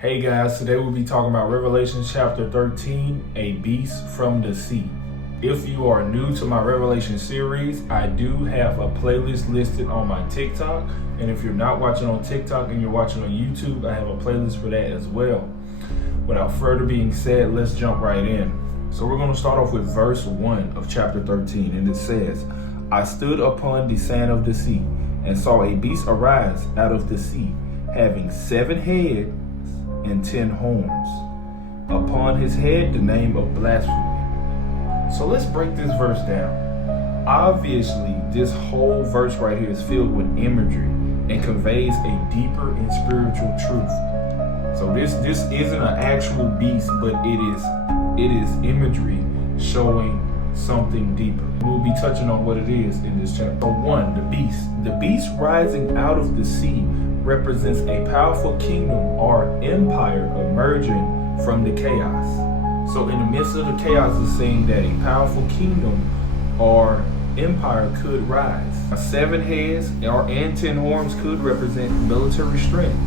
Hey guys, today we'll be talking about Revelation chapter 13, a beast from the sea. If you are new to my Revelation series, I do have a playlist listed on my TikTok. And if you're not watching on TikTok and you're watching on YouTube, I have a playlist for that as well. Without further being said, let's jump right in. So we're going to start off with verse 1 of chapter 13, and it says, I stood upon the sand of the sea, and saw a beast arise out of the sea, having 7 heads and 10 horns. Upon his head the name of blasphemy. So let's break this verse down. Obviously, this whole verse right here is filled with imagery and conveys a deeper and spiritual truth. So this isn't an actual beast, but it is imagery showing something deeper. We'll be touching on what it is in this chapter. 1, the beast. The beast rising out of the sea represents a powerful kingdom or empire emerging from the chaos. So in the midst of the chaos, it's saying that a powerful kingdom or empire could rise. 7 heads and 10 horns could represent military strength.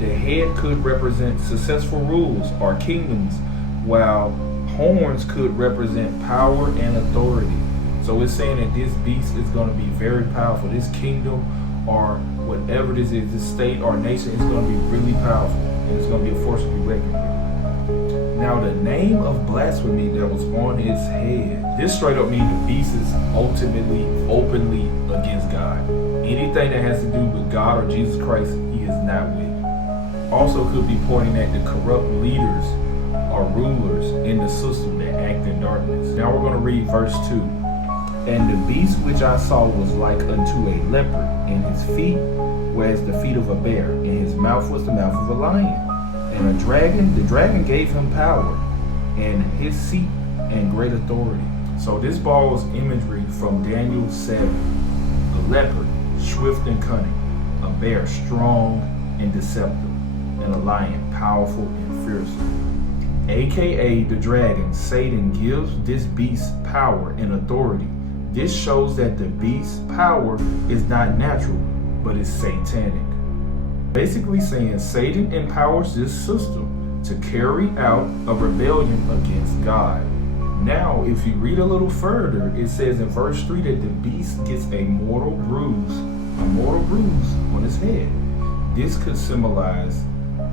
The head could represent successful rules or kingdoms, while horns could represent power and authority. So it's saying that this beast is going to be very powerful. This kingdom or whatever this is, this state or nation is going to be really powerful, and it's going to be a force to be reckoned with. Now, the name of blasphemy that was on his head, this straight up means the beast is ultimately, openly against God. Anything that has to do with God or Jesus Christ, he is not with. Also could be pointing at the corrupt leaders or rulers in the system that act in darkness. Now we're going to read verse 2. And the beast which I saw was like unto a leopard, and his feet were as the feet of a bear, and his mouth was the mouth of a lion. And the dragon gave him power, and his seat and great authority. So this borrows imagery from Daniel 7. A leopard, swift and cunning, a bear, strong and deceptive, and a lion, powerful and fearsome. AKA the dragon, Satan gives this beast power and authority. This shows that the beast's power is not natural, but is satanic. Basically saying Satan empowers this system to carry out a rebellion against God. Now, if you read a little further, it says in verse 3 that the beast gets a mortal bruise on his head. This could symbolize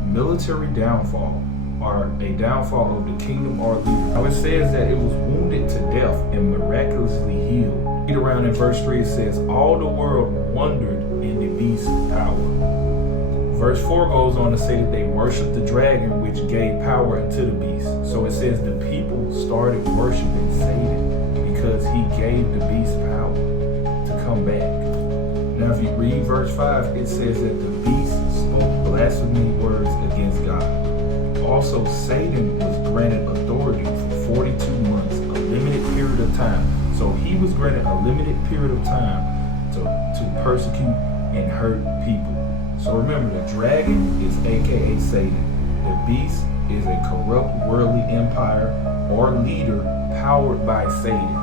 military downfall, or a downfall of the kingdom or leader. Now it says that it was wounded to death and miraculously healed. Read around in verse 3, it says, all the world wondered in the beast's power. Verse 4 goes on to say that they worshiped the dragon, which gave power unto the beast. So it says the people started worshiping Satan because he gave the beast power to come back. Now if you read verse 5, it says that the beast spoke blasphemy words against God. Also, Satan was granted authority for 42 months, a limited period of time. So he was granted a limited period of time to persecute and hurt people. So remember, the dragon is AKA Satan. The beast is a corrupt worldly empire or leader powered by Satan.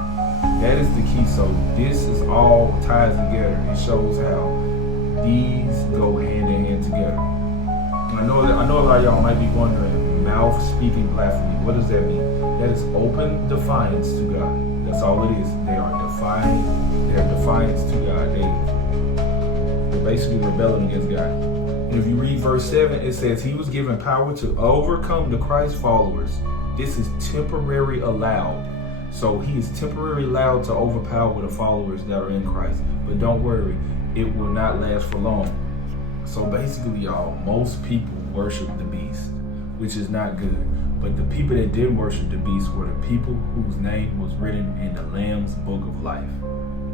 That is the key. So this is all ties together. It shows how these go hand in hand together. I know a lot of y'all might be wondering, mouth speaking blasphemy, what does that mean? That is open defiance to God. That's all it is. They are defying their defiance to God. They're basically rebelling against God. And if you read verse 7, it says he was given power to overcome the Christ followers. This is temporary allowed. So he is temporarily allowed to overpower the followers that are in Christ. But don't worry, it will not last for long. So basically, y'all, most people worship the beast, which is not good. But the people that did worship the beast were the people whose name was written in the Lamb's book of life,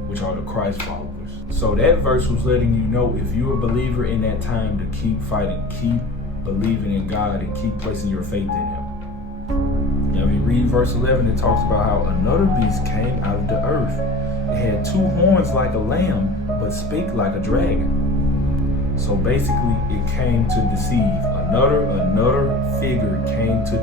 which are the Christ followers. So that verse was letting you know, if you're a believer in that time, to keep fighting, keep believing in God, and keep placing your faith in him. Now if you read verse 11, it talks about how another beast came out of the earth. It had 2 horns like a lamb, but spake like a dragon. So basically, it came to deceive. Another figure came to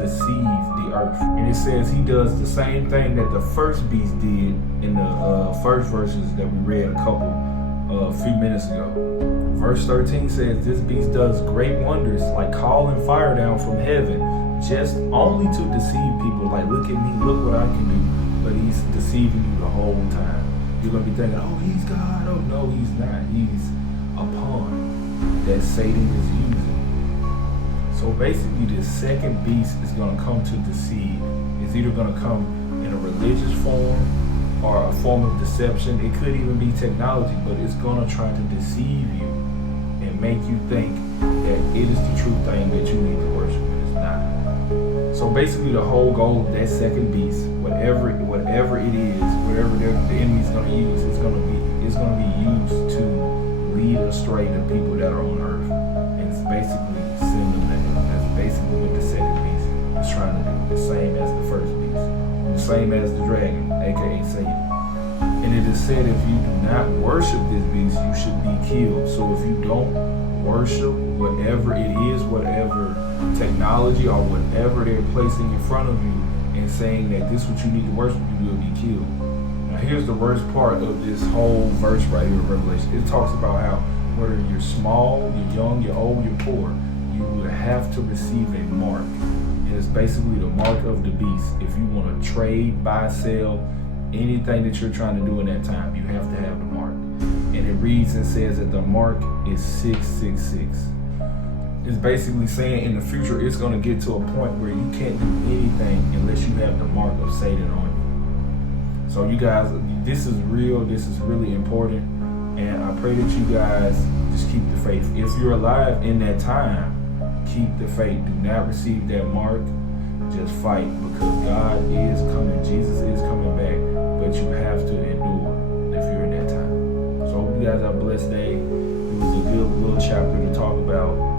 deceive the earth. And it says he does the same thing that the first beast did in the first verses that we read a couple a few minutes ago. Verse 13 says, this beast does great wonders, like calling fire down from heaven, just only to deceive people. Like, look at me, look what I can do. But he's deceiving you the whole time. You're going to be thinking, oh, he's God. Oh, no, he's not. He's a pawn that Satan is using. So basically, this second beast is going to come to deceive. It's either going to come in a religious form or a form of deception. It could even be technology, but it's going to try to deceive you and make you think that it is the true thing that you need to worship, and it's not. So basically, the whole goal of that second beast, whatever it is, whatever the enemy's going to use, it's going to be used to lead astray the people that are on earth, and it's basically send them to hell. That's basically what the second beast is trying to do. The same as the first beast, the same as the dragon, aka Satan. And it is said, if you do not worship this beast, you should be killed. So if you don't worship whatever it is, whatever technology or whatever they're placing in front of you and saying that this is what you need to worship, you will be killed. Now here's the worst part of this whole verse right here in Revelation. It talks about how whether you're small, you're young, you're old, you're poor, you will have to receive a mark. And it's basically the mark of the beast. If you want to trade, buy, sell, anything that you're trying to do in that time, you have to have the mark. And it reads and says that the mark is 666. It's basically saying in the future it's going to get to a point where you can't do anything unless you have the mark of Satan on you. So you guys, this is real, this is really important, and I pray that you guys just keep the faith. If you're alive in that time, keep the faith. Do not receive that mark. Just fight, because God is coming. Jesus is coming back, but you have to endure if you're in that time. So I hope you guys have a blessed day. It was a good little chapter to talk about